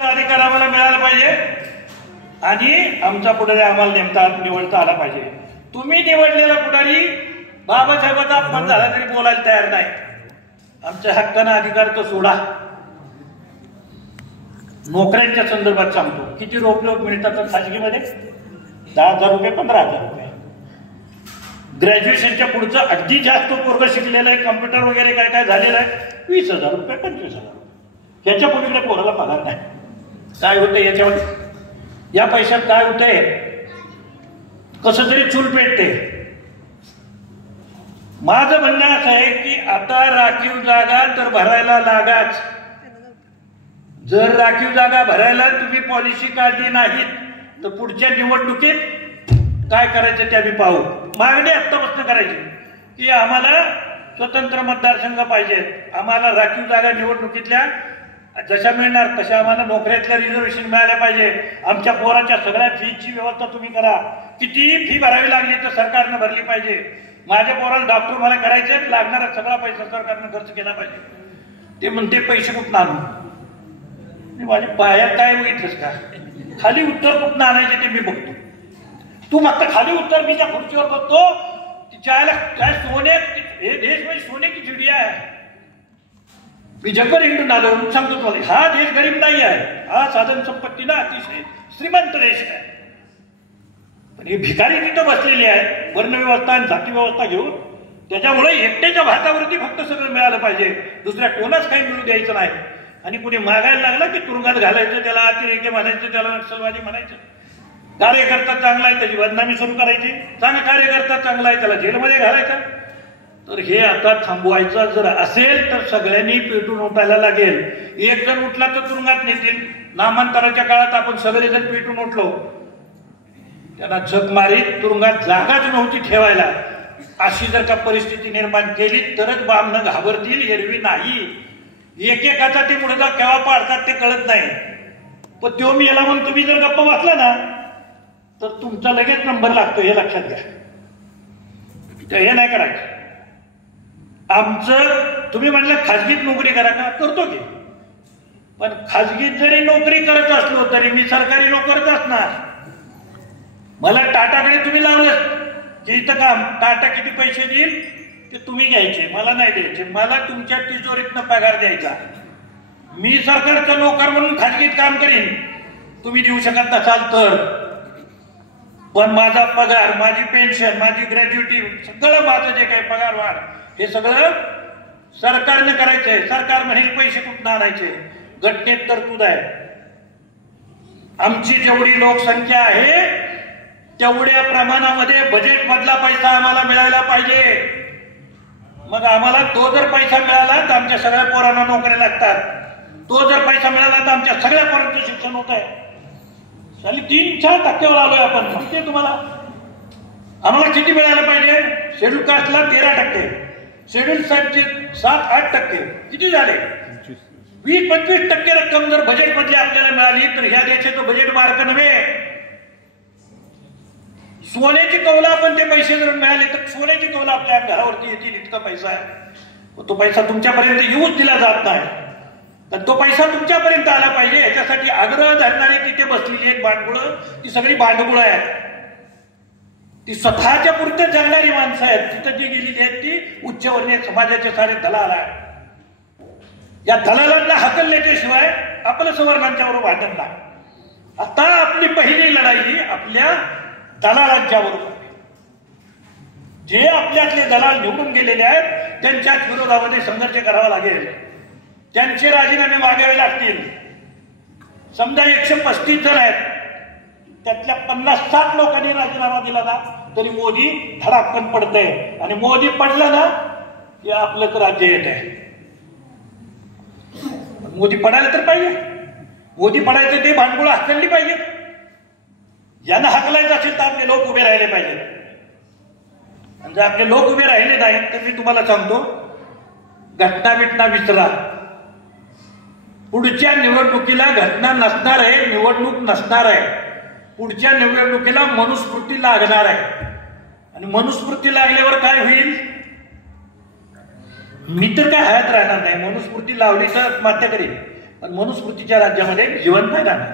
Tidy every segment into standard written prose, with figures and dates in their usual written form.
अधिकार आम्हाला मिळाला पाहिजे आणि आमचा पुढारी आम्हाला नेमता निवडता आला पाहिजे। तुम्ही निवडलेला पुढारी बाबासाहेबांचा अपमान झाला तरी बोलायला तयार नाही। आमच्या हक्काने अधिकार तो सोडा। नोकऱ्यांच्या संदर्भात सांगतो, किती रोप मिळतात खाजगीमध्ये? 10,000 रुपये, 15,000 रुपये। ग्रॅज्युएशनच्या पुढचं अगदी जास्त पोरग शिकलेलं आहे, कम्प्युटर वगैरे काय काय झालेलं आहे, 20,000 रुपये, 25,000 रुपये। याच्या पुढे पोराला पगार नाही। काय होतंय याच्यावर? या पैशात काय होतंय? कसं तरी चूल पेटते। माझं म्हणणं असं आहे की आता राखीव जागा तर भरायला लागाच। जर राखीव जागा भरायला तुम्ही पॉलिसी काढली नाहीत तर पुढच्या निवडणुकीत काय करायचं ते आम्ही पाहू। मागणी आत्तापासून करायची की आम्हाला स्वतंत्र मतदारसंघ पाहिजेत, आम्हाला राखीव जागा निवडणुकीतल्या जशा मिळणार तशा आम्हाला नोकऱ्यातल्या रिझर्वेशन मिळाल्या पाहिजे। आमच्या पोराच्या सगळ्या फीची व्यवस्था तुम्ही करा। कितीही फी भरावी लागली तर सरकारनं भरली पाहिजे। माझ्या पोराला डॉक्टर मला करायचं, लागणारा सगळा पैसा सरकारनं खर्च केला पाहिजे। ते म्हणते पैसे कुठून आणू? माझ्या पायात काय बघितलंस का? खाली उत्तर कुठून आणायचे ते मी बघतो। तू मात्र खाली उत्तर मी त्या खुर्चीवर बघतो, तिच्या काय सोने, हे देश म्हणजे सोने की चिडिया आहे। मी जगभर हिंडून आलो, सांगतो तुम्हाला, हा देश गरीब नाही आहे, हा साधन संपत्तीला अतिशय श्रीमंत देश आहे। पण हे भिकारी तिथं बसलेली आहे वर्ण व्यवस्था आणि जाती व्यवस्था घेऊन। त्याच्यामुळे एकट्याच्या भातावरती फक्त सगळं मिळालं पाहिजे, दुसऱ्या कोणाच काही मिळू द्यायचं नाही। आणि कुणी मागायला लागला की तुरुंगात घालायचं, त्याला अतिरेकी म्हणायचं, त्याला नक्षलवादी म्हणायचं। कार्यकर्ता चांगला आहे त्याची बदनामी सुरू करायची, चांगला कार्यकर्ता चांगला आहे त्याला जेलमध्ये घालायचं। तर हे आता थांबवायचं जर असेल तर सगळ्यांनी पेटून उठायला लागेल। एक जण उठला तर तुरुंगात नेतील। नामांतराच्या काळात आपण सगळेजण पेटून उठलो, त्यांना झक मारीत तुरुंगात जागाच नव्हती ठेवायला। अशी जर का परिस्थिती निर्माण केली तरच बामनं घाबरतील, एरवी नाही। एकेकाचा ते मुडदा केव्हा पाडतात ते कळत नाही। पण तो मी याला म्हणून तुम्ही जर गप्पा वाचला ना तर तुमचा लगेच नंबर लागतो, हे लक्षात घ्या। तर हे नाही करायचं आमचं। तुम्ही म्हणलं खाजगीत नोकरी करा का? करतो की, पण खाजगीत जरी नोकरी करत असलो तरी मी सरकारी नोकरच असणार। मला टाटाकडे तुम्ही लावलं की इथं काम, टाटा किती पैसे देईल ते तुम्ही घ्यायचे, मला नाही द्यायचे। मला तुमच्या तिजोरीतनं पगार द्यायचा। मी सरकारचा नोकर म्हणून खाजगीत काम करीन, तुम्ही देऊ शकत नसाल तर। पण माझा पगार, माझी पेन्शन, माझी ग्रॅज्युटी, सगळं माझं जे काही पगार वाढ हे सगळं सरकारने करायचंय। सरकार म्हणेल पैसे कुठून आणायचे, घटनेत तरतूद आहे। आमची जेवढी लोकसंख्या आहे तेवढ्या प्रमाणामध्ये बजेट मधला पैसा आम्हाला मिळायला पाहिजे। मग आम्हाला तो जर पैसा मिळाला तर आमच्या सगळ्या पोरांना नोकऱ्या लागतात। तो जर पैसा मिळाला तर आमच्या सगळ्या पोरांचं शिक्षण होत आहे। 3-4 टक्क्यावर आलोय आपण, माहितीये तुम्हाला? आम्हाला किती मिळायला पाहिजे? शेड्यूल कास्टला 13%, शेड्यूल साहेबचे 7-8 टक्के, किती झाले? 20-25 टक्के रक्कम जर बजेट मधली आपल्याला मिळाली तर ह्या देशाचं बजेट बारकं नव्हे। सोन्याची कौला आपण ते पैसे जर मिळाले तर सोन्याची कौला आपल्या घरावरती येतील इतका पैसा आहे। तो पैसा तुमच्यापर्यंत येऊच दिला जात नाही। तर तो पैसा तुमच्यापर्यंत आला पाहिजे, याच्यासाठी आग्रह धरणारी तिथे बसलेली आहेत भांडकुळं, ती सगळी भांडकुळं आहेत। ती स्वतःच्या पुरते जगणारी माणसं आहेत। तिथं जी गेलेली आहेत ती उच्चवर्णीय समाजाचे सारे दलाल आहेत। या दलालांना हकलल्याच्या शिवाय आपलं सवर्णांच्या बरोबर भांडण नाही। आता आपली पहिली लढाई आपल्या दलालांच्या बरोबर, जे आपल्यातले दलाल निवडून गेलेले आहेत त्यांच्या विरोधामध्ये संघर्ष करावा लागेल। त्यांचे राजीनामे मागावे लागतील। समजा 135 जण आहेत, त्यातल्या 50-60 लोकांनी राजीनामा दिला ना तरी मोदी धडाकन पडतंय। आणि मोदी पडला ना की आपलं तर राज्य येत आहे। मोदी पडायला तर पाहिजे, मोदी पडायचं ते भांडकुळं हाकलली पाहिजे। यांना हाकलायचं असेल तर आपले लोक उभे राहिले पाहिजे। जर आपले लोक उभे राहिले नाहीत तर मी तुम्हाला सांगतो, घटना बिटना विसरा। पुढच्या निवडणुकीला घटना नसणार आहे, निवडणूक नसणार आहे। पुढच्या निवडणुकीला मनुस्मृती लागणार आहे। आणि मनुस्मृती लागल्यावर काय होईल? मी तर काय हयात राहणार नाही। मनुस्मृती लावली तर मात्य करीन, पण मनुस्मृतीच्या राज्यामध्ये जिवंत नाही राहणार.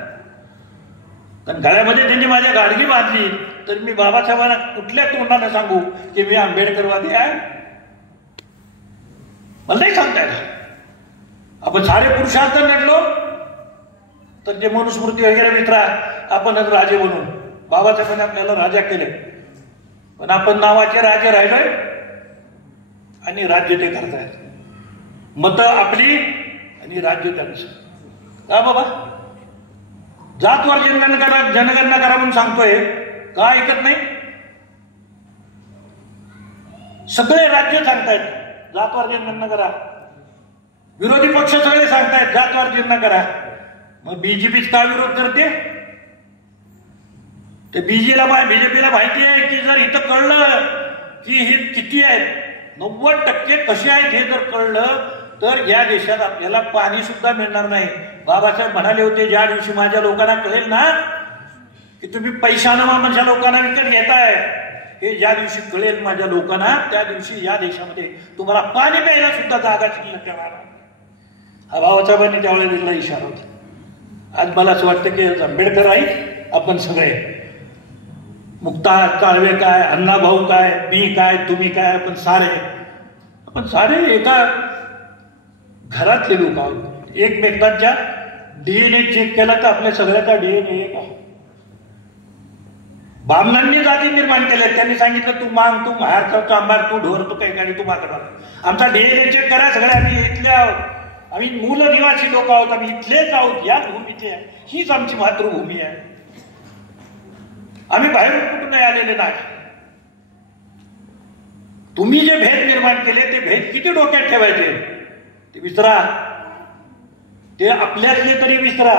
कारण गळ्यामध्ये त्यांनी माझ्या गाडगी बांधली तर मी बाबासाहेबांना कुठल्या तोंडाने सांगू की मी आंबेडकरवादी आहे? मला नाही सांगता येणार. आपण सारे पुरुषार्थ नडलो तर जे मनुस्मृती वगैरे मित्रा आपणच राजे बनू. बाबासाहेबांनी आपल्याला राजा केले, पण आपण नावाचे राजे राहिलोय आणि राज्य ते करतायत. मतं आपली आणि राज्य त्यांचं. का बाबा जातवार जनगणना करा म्हणून सांगतोय, का ऐकत नाही? सगळे राज्य सांगतायत जातवार जनगणना करा, विरोधी पक्ष सगळे सांगतायत जातवार जनगणना करा. मग बीजेपीच का विरोध करते? ते बीजेपीला माहिती आहे की जर इथं कळलं की हे किती आहेत, 90% कसे आहेत हे जर कळलं तर या देशात आपल्याला पाणी सुद्धा मिळणार नाही. बाबासाहेब म्हणाले होते ज्या दिवशी माझ्या लोकांना कळेल ना की तुम्ही पैशानं माझ्या लोकांना विकत घेताय, हे ज्या दिवशी कळेल माझ्या लोकांना त्या दिवशी या देशामध्ये तुम्हाला पाणी प्यायला सुद्धा जागा शिल्लक ठेवणार. हा बाबासाहेबांनी त्यावेळेला दिलेला इशारा होता. आज मला असं वाटतं की आंबेडकर आहे आपण सगळे, मुक्ता काळवे काय, अण्णाभाऊ काय, मी काय, तुम्ही काय, आपण सारे एका घरातले लोक आहोत. एकमेकांच्या डीएनए चेक केला तर आपल्या सगळ्याचा डीएनए एक आहे. बामणांनी जाती निर्माण केल्या, त्यांनी सांगितलं तू मांग, तू महार, तू आंबार, तू ढोर, तू काही गाडी, तू मागणार. आमचा डीएनए चेक करा सगळे, आम्ही इथले आहोत, आम्ही मूल निवासी लोक आहोत, आम्ही इथलेच आहोत, याच भूमीचे आहे, हीच आमची मातृभूमी आहे. आम्ही बाहेरून कुठून नाही आलेले नाही. तुम्ही जे भेद निर्माण केले ते भेद किती डोक्यात ठेवायचे ते विसरा. ते आपल्यातले तरी विसरा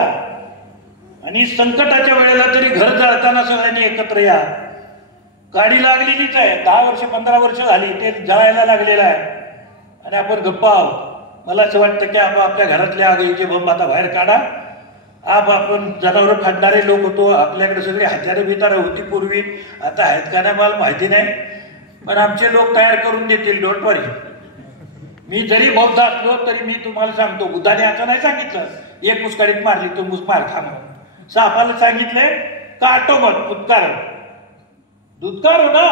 आणि संकटाच्या वेळेला तरी घर जळताना सगळ्यांनी एकत्र या. गाडी लागलेलीच आहे, 10 वर्ष 15 वर्ष झाली ते जळायला लागलेलं आहे आणि आपण गप्पा आहोत. मला असं वाटतं की आपण आपल्या घरातल्या आगीचे बंब आता बाहेर काढा. आपण जनावर फाडणारे लोक होतो, आपल्याकडे सगळी हत्यारं बितारं होती पूर्वी, आता आहेत का नाही मला माहिती नाही, पण आमचे लोक तयार करून देतील, डोंट वरी. मी जरी बौद्ध असलो तरी मी तुम्हाला सांगतो, बुद्धाने असं नाही सांगितलं एक मुस्काडीत मारली तो मार खा म्हणून. सापाला सांगितलंय काटो मत दुधकार हो ना,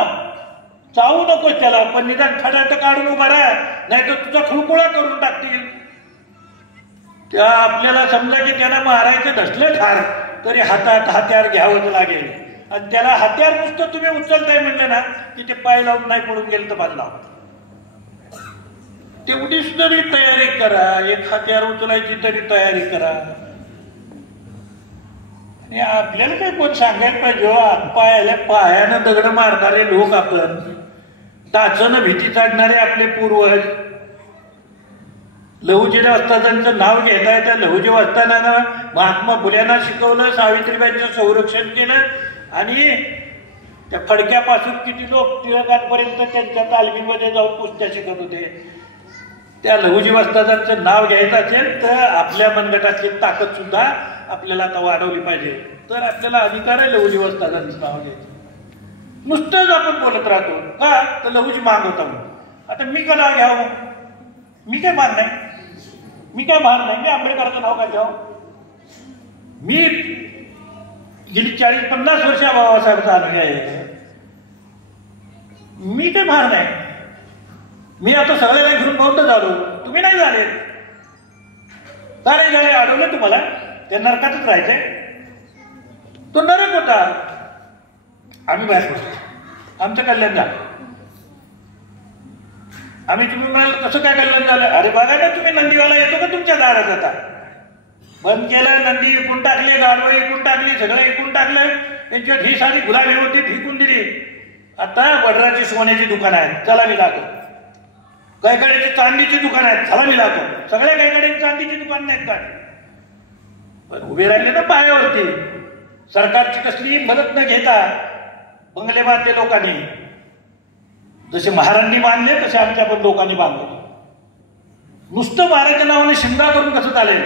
चावू नकोस त्याला, पण निदान खड्यात काढून उभा राहा, नाही तर तुझा खुळकुळा करून टाकतील. त्या आपल्याला समजा की त्याला मारायचं नसलं ठार तरी हातात हत्यार घ्यावंच लागेल. आणि त्याला हत्यार नुसतं तुम्ही उचलताय म्हणलं ना की ते पाय लावून नाही पडून गेलं तर बाजला. तेवढीच तरी तयारी करा, एक हत्यार उचलायची तरी तयारी करा. आणि आपल्याला काही कोण सांगायला पाहिजे? पायानं दगड मारणारे लोक आपण, टाचनं भीती काढणारे आपले पूर्वज. लहुजी वस्तादांचं नाव घेताय, त्या लहुजी वस्तादांना महात्मा फुल्यांना शिकवलं, सावित्रीबाईंचं संरक्षण केलं आणि त्या फडक्यापासून किती लोक टिळकांपर्यंत त्यांच्या तालमीमध्ये जाऊन कुस्त्या शिकत होते. त्या लहुजी वस्तादांचं नाव घ्यायचं असेल तर आपल्या मनगटातली ताकद सुद्धा आपल्याला आता वाढवली पाहिजे. तर आपल्याला अधिकार आहे लहुजी वस्तादांचं नाव घ्यायचं. नुसतंच आपण बोलत राहतो का तर लहुजी माग होता म्हणून. आता मी का नाव घ्यावं? मी काय भान नाही, मी आंबेडकरांचं नाव काय घ्यावं? मी गेली 40-50 वर्ष बाबासाहेबांचा अनुयायी आहे. मी काय भान नाही. मी आता सगळ्याला घेऊन बौद्ध झालो, तुम्ही नाही झाले. का नाही झाले? अडवलं तुम्हाला? त्या नरकातच राहायचंय. तो नरक होता, आम्ही बाहेर पडतो, आमचं कल्याण झालं. आम्ही तुम्ही म्हणाल कसं काय कल्याण झालं? अरे बघा ना, तुम्ही नंदीवाला येतो का तुमच्या दारात? आता बंद केलं, नंदी विकून टाकले, गाडवं विकून टाकली, सगळं विकून टाकलं. त्यांच्यात ही सारी गुलाबी होती फेकून दिली. आता वडराची सोन्याची दुकान आहेत, चला मी लागतो. कैकाड्याची चांदीची दुकान आहेत, चला मी लागतो. सगळ्या कैकाड्याची चांदीची दुकान नाहीत का? पण उभे राहिले ना पायावरती. सरकारची कसली मदत न घेता बंगले बांधले लोकांनी. जसे महाराजांनी बांधले तसे आमच्या पण लोकांनी बांधले. नुसतं महाराजांच्या नावाने शिंगा करून कसं चालेल?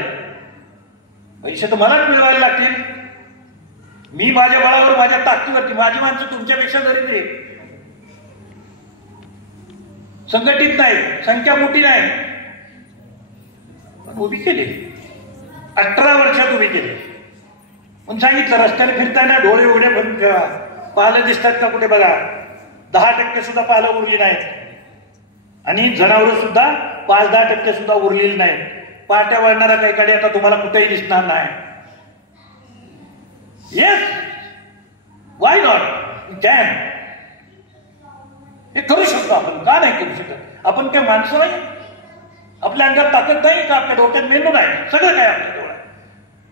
पैसे तर मलाच मिळवायला लागतील. मी माझ्या बळावर, माझ्या ताकदीवरती, माझी माणसं तुमच्यापेक्षा दरिद्री, संघटित नाही, संख्या मोठी नाही, पण उभी केली. 18 वर्ष तुम्ही केले. पण सांगितलं रस्त्याने फिरताना डोळे उघडे बंद ठेवा. पालं दिसतात का कुठे बघा. 10% सुद्धा पालं उरली नाहीत आणि जनावर सुद्धा 5-10% सुद्धा उरलेली नाही. पाट्या वळणारा काही गाडी आता तुम्हाला कुठेही दिसणार नाही. Yes, why not, can. हे करू शकतो आपण. का नाही करू शकत? आपण काय माणसं नाही? आपल्या अंगात ताकद नाही का? आपल्या डोक्यात मेंदू नाही? सगळं काय आपल्या डोळ्यात.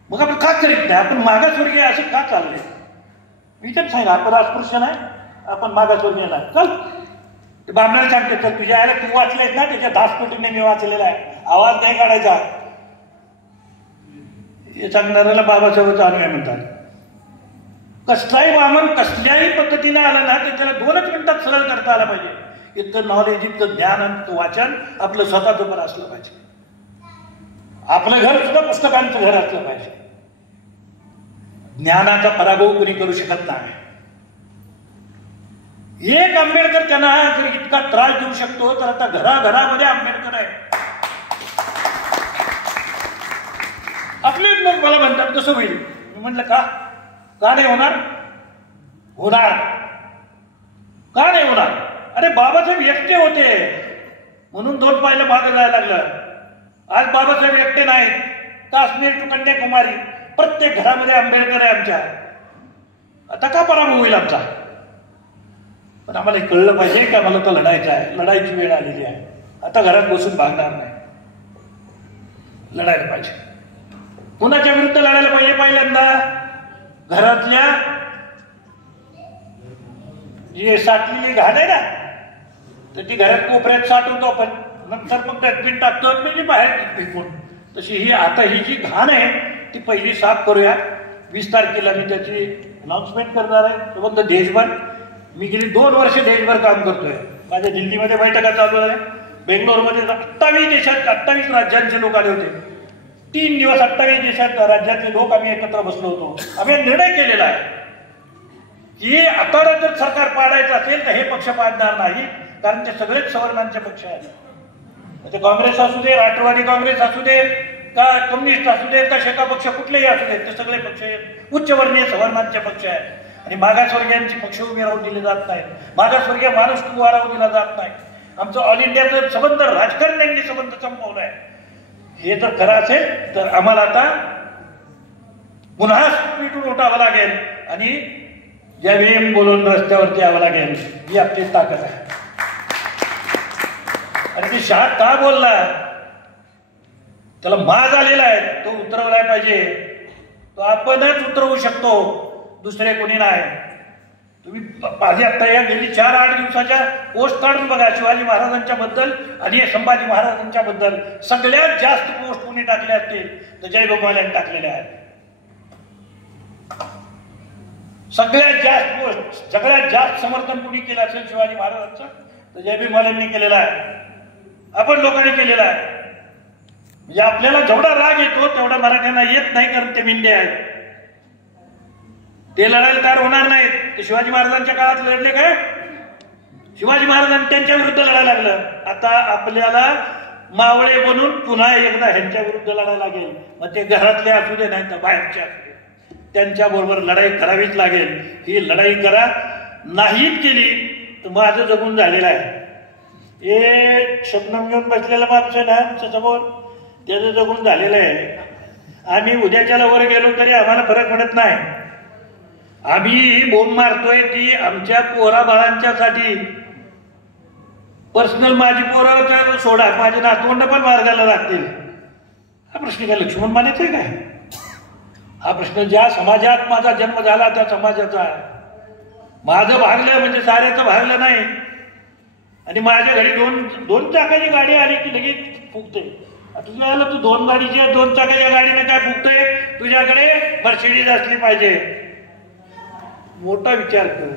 मग आपण का करीत नाही? आपण मागासवर्गीय असे का चालले? मी तर सांगा आपण अस्पृश्य नाही, आपण मागासवर्गीय नाही. चल ते बामणाला सांगते, तर तुझ्या आयला तू वाचलेस ना, त्याच्या 10 पटीने मी वाचलेला आहे. आवाज नाही काढायचा. हे सांगणाऱ्याला बाबासाहेबांचा अनुयायी म्हणतात. कसलाही वामन कसल्याही पद्धतीने आला ना तर त्याला 2च मिनिटात सरळ करता आला पाहिजे. इतकं नॉलेज, इतकं ज्ञान, इतकं वाचन आपलं स्वतःचं पण असलं पाहिजे. आपलं घर सुद्धा पुस्तकांचं घर असलं पाहिजे. ज्ञानाचा पराभव कोणी करू शकत नाही. एक आंबेडकर त्यांना जर इतका त्रास देऊ शकतो तर आता घराघरामध्ये आंबेडकर आहे. आपलेच लोक मला म्हणतात कसं होईल? मी म्हटलं का नाही होणार? होणार. का नाही होणार? अरे बाबासाहेब एकटे होते म्हणून 2 पायलं मागे जायला लागलं. आज बाबासाहेब एकटे नाहीत. काश्मीर टू कन्याकुमारी प्रत्येक घरामध्ये आंबेडकर आहे आमच्या. आता का पराभव होईल आमचा? पण आम्हाला हे कळलं पाहिजे की आम्हाला तर लढायचं आहे. लढायची वेळ आलेली आहे. आता घरात बसून भागणार नाही. लढायला पाहिजे. कुणाच्या विरुद्ध लढायला पाहिजे? पहिल्यांदा घरातल्या जी साठलेली घाण आहे ना तर ती घरात कोपऱ्यात साठवतो आपण. नंतर मग डस्टबिन टाकतो म्हणजे बाहेर फेकून. तशी ही आता ही जी घाण आहे ती पहिली साफ करूया. 20 तारखेला मी त्याची अनाउन्समेंट करणार आहे. संबंध देशभर. मी गेली 2 वर्ष देशभर काम करतोय. माझ्या दिल्लीमध्ये बैठका चालू आहे. बेंगलोरमध्ये 28 राज्यांचे लोक आले होते. 3 दिवस 28 राज्यातले लोक आम्ही एकत्र बसलो होतो. आम्ही निर्णय केलेला आहे की आता जर सरकार पाडायचं असेल तर हे पक्ष पाडणार नाही. कारण ते सगळेच सवर्णांचे पक्ष आहेत. म्हणजे काँग्रेस असू दे, राष्ट्रवादी काँग्रेस असू दे, का कम्युनिस्ट असू दे, का शेका पक्ष कुठलेही असू दे, ते सगळे पक्ष उच्चवर्णीय सवर्णांचे पक्ष आहेत. आणि मागासवर्गीयांची पक्ष उभे राहून दिले जात नाहीत. मागासवर्गीय माणूस उभा राहून दिला जात नाही. आमचं ऑल इंडियाचं संबंध राजकारण्यांनी संबंध संपवलाय. हे जर खरं असेल तर आम्हाला आता पुन्हा पिटून उठावं लागेल आणि जयभीम बोलून रस्त्यावरती यावं लागेल. ही आपली ताकद आहे. आणि ती शाह का बोलला? त्याला माज आलेला आहे. तो उतरवला पाहिजे. तो आपणच उतरवू शकतो, दुसरे कोणी नाही. तुम्ही माझी आता या गेली 4-8 दिवसाच्या पोस्ट काढून बघा शिवाजी महाराजांच्या बद्दल आणि संभाजी महाराजांच्या बद्दल. सगळ्यात जास्त पोस्ट कोणी टाकले असतील तर जयगोपाल्यांनी टाकलेल्या आहेत. सगळ्यात जास्त पोस्ट, सगळ्यात जास्त समर्थन कोणी केलं असेल शिवाजी महाराजांचं तर जयभीमवाल्यांनी केलेलं आहे. आपण लोकांनी केलेलं आहे. म्हणजे आपल्याला जेवढा राग येतो तेवढा मराठ्यांना येत नाही. कारण ते मिंडे आहेत. ते लढायला तयार होणार नाहीत. ते शिवाजी महाराजांच्या काळात लढले काय? शिवाजी महाराजांनी त्यांच्या विरुद्ध लढायला लागलं. आता आपल्याला मावळे बनून पुन्हा एकदा ह्यांच्या विरुद्ध लढायला लागेल. मग ते घरातले असू दे नाही तर बाहेरचे असू दे, त्यांच्या बरोबर लढाई करावीच लागेल. ही लढाई करा. नाहीत केली तर माझं जगून झालेलं आहे. हे शब्नम घेऊन बसलेला माणूस आहे ना आमच्या समोर, त्याचं जगून झालेलं आहे. आम्ही उद्याच्याला वर गेलो तरी आम्हाला फरक पडत नाही. आम्ही बोंब मारतोय ती आमच्या पोरा बाळांच्यासाठी. पर्सनल माझी पोरं सोडा, माझे नातवंड पण मार्गाला लागतील. हा प्रश्न काय लक्ष्मण मानेचा आहे काय? हा प्रश्न ज्या समाजात माझा जन्म झाला त्या समाजाचा आहे. माझं भागलं म्हणजे साऱ्याचं भागलं नाही. आणि माझ्या घरी दोन चाकाची गाडी आली की लगेच फुगते. तुझ्या तू 2 गाडीची 2 चाकाच्या गाडीने काय फुगतोय? तुझ्याकडे मर्सिडीज असली पाहिजे. मोठा विचार कर.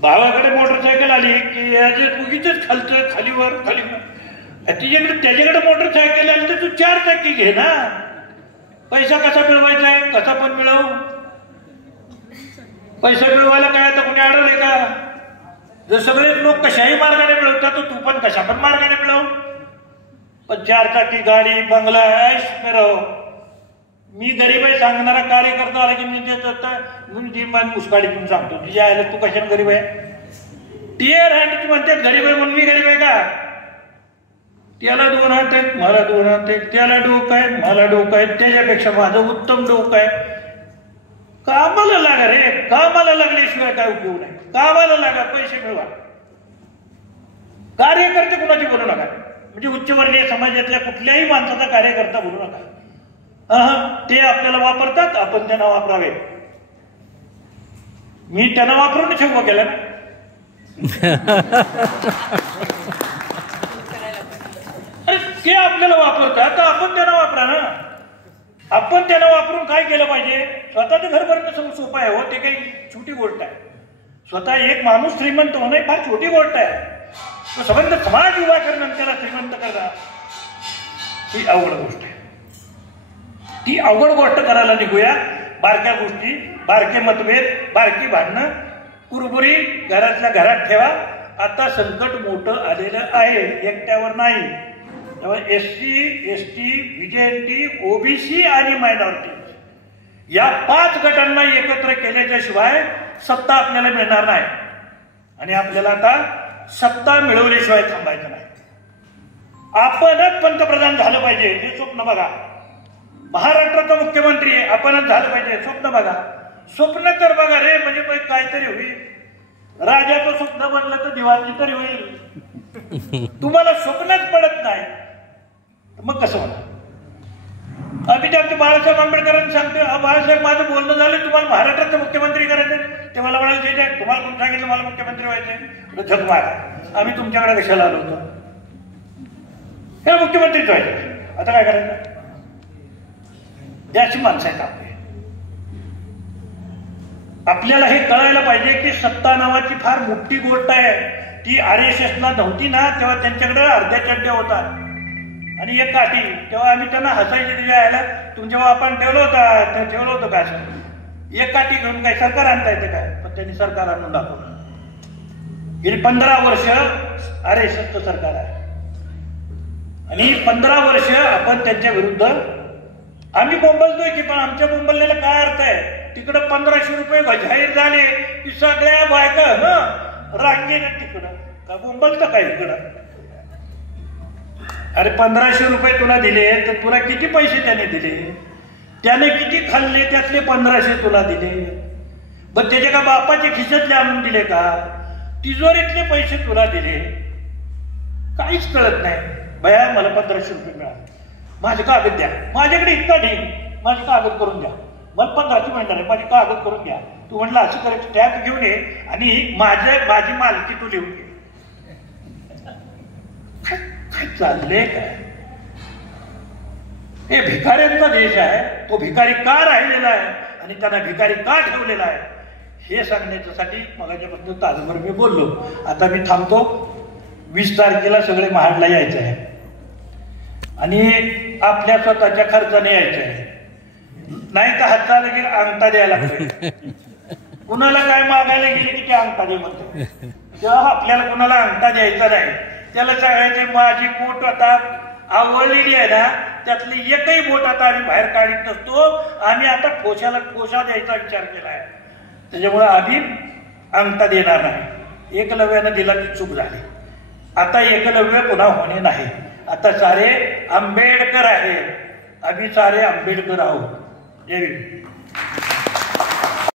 भावाकडे मोटरसायकल आली की याचे उगीच खालचं खालीवर त्याच्याकडे मोटरसायकल आली तर तू 4 चाकी घे ना. पैसा कसा मिळवायचा आहे? कसा पण मिळव. पैसा मिळवायला काय आता कोणी अडवले का? जर सगळे लोक कशाही मार्गाने मिळवतात तर तू पण कशा पण मार्गाने मिळव. पण 4 चाकी गाडी बंगला ऐश करो. मी गरीब आहे सांगणारा कार्यकर्ता आला की मी देत मुस्काडीतून सांगतो तुझी आयला तू कशाने गरीब आहे. टिअर हँड म्हणते गरीब आहे म्हणून मी गरीब आहे का. त्याला 2 हात आहेत मला 2 हात आहेत, त्याला डोकं आहे मला डोकं आहे, त्याच्यापेक्षा माझं उत्तम डोकं आहे. कामाला लागा रे, कामाला लागल्याशिवाय काय उपयोग नाही. कामाला लागा, पैसे मिळवा. कार्यकर्ते कुणाचे बोलू नका, म्हणजे उच्चवर्णीय समाजातल्या कुठल्याही माणसाचा कार्यकर्ता बोलू नका. ते आपल्याला वापरतात, आपण त्यांना वापरावे. मी त्यांना वापरून शेवगा केला ना. अरे ते आपल्याला वापरतात तर आपण त्यांना वापरा ना. आपण त्यांना वापरून काय केलं पाहिजे. स्वतःचं घर भरणं सोपं आहे हो, ते काही छोटी गोष्ट आहे. स्वतः एक माणूस श्रीमंत होणं फार छोटी गोष्ट आहे. तो संबंध समाज उभा करणं त्याला श्रीमंत करणं ही अवघड गोष्ट आहे. ती अवघड गोष्ट करायला निघूया. बारक्या गोष्टी, बारके मतभेद, बारकी भांडणं, कुरबुरी घरातल्या घरात ठेवा. आता संकट मोठं आलेलं आहे, एकट्यावर नाही. तेव्हा SC, ST, BJT, OBC आणि मायनॉरिटी या 5 गटांना एकत्र केल्याच्याशिवाय सत्ता आपल्याला मिळणार नाही. आणि आपल्याला आता सत्ता मिळवल्याशिवाय थांबायचं नाही. आपणच पंतप्रधान झालं पाहिजे हे स्वप्न बघा. महाराष्ट्राचा मुख्यमंत्री आपणच झालं पाहिजे स्वप्न बघा. स्वप्न तर बघा रे, म्हणजे काहीतरी होईल. राजाचं स्वप्न बनलं तर दिवाळी तरी होईल. तुम्हाला स्वप्नच पडत नाही मग कसं होणार. अभिजात बाळासाहेब आंबेडकरांनी सांगते बाळासाहेब माझं बोलणं झालं तुम्हाला महाराष्ट्राचे मुख्यमंत्री करायचं. ते मला म्हणाले तुम्हाला कोण सांगितलं मला मुख्यमंत्री व्हायचंय. झक मारा आम्ही तुमच्याकडे कशाला आलो होतो. हे मुख्यमंत्रीच व्हायचं, आता काय करायचं. याची माणसं आहेत आपली. आपल्याला हे कळायला पाहिजे की सत्ता नावाची फार मोठी गोष्ट आहे. ती RSSला नव्हती ना तेव्हा त्यांच्याकडे अर्ध्या चड्ड्या होता आणि एक काठी. तेव्हा आम्ही त्यांना हसायचे तिच्या यायला तुमच्या आपण ठेवलं होतं का असं. एक काठी घेऊन काय सरकार आणता येते काय. पण त्यांनी सरकार आणून दाखवलं. गेली 15 वर्ष RSSचं सरकार आहे आणि 15 वर्ष आपण त्यांच्या विरुद्ध आम्ही बोंबलतोय की. पण आमच्या बोंबलण्याला काय अर्थ आहे. तिकडं 1500 रुपये जाहीर झाले की सगळ्या बायका रांगेने तिकडं का बोंबलतं काय इकडं. अरे 1500 रुपये तुला दिले तर तुला किती पैसे त्याने दिले. त्याने किती खाल्ले त्यातले 1500 तुला दिले. पण त्याच्या का बापाचे खिशातले आणून दिले का. तिजोरीतले पैसे तुला दिले. काहीच कळत नाही. भया मला 1500 रुपये मिळाले, माझे कागद द्या. माझ्याकडे इतका ढीग, माझे कागद करून द्या. मला 1500 मिळणार आहे, माझे कागद करून घ्या. तू म्हणलं असं करायचं टॅप घेऊन ये आणि माझी मालकी तू लिहून घे. काय चाललंय काय. हे भिकाऱ्यांचा देश आहे. तो भिकारी का राहिलेला आहे आणि त्यांना भिकारी का ठेवलेला आहे हे सांगण्यासाठी मगाच्यापासून तासभर मी बोललो. आता मी थांबतो. 20 तारखेला सगळे महाडला यायचं आहे आणि आपल्या स्वतःच्या खर्चाने यायचं आहे. नाही तर हाताला गेली अंगठा द्यायला लागतोय. कुणाला काय मागायला गेले की ते अंगठा दे म्हणते. तेव्हा आपल्याला कुणाला अंगठा द्यायचा नाही. त्याला सांगायचे माझी बोट आता आवडलेली आहे ना त्यातली एकही बोट आता आम्ही बाहेर काढत नसतो. आम्ही आता ठोशा द्यायचा विचार केला आहे. त्याच्यामुळे आम्ही अंगठा देणार नाही. एकलव्यानं दिला ती चूक झाली. आता एकलव्य पुन्हा होणे नाही. आता सारे आंबेडकर आहेत. आम्ही सारे आंबेडकर आहोत. जय भीम.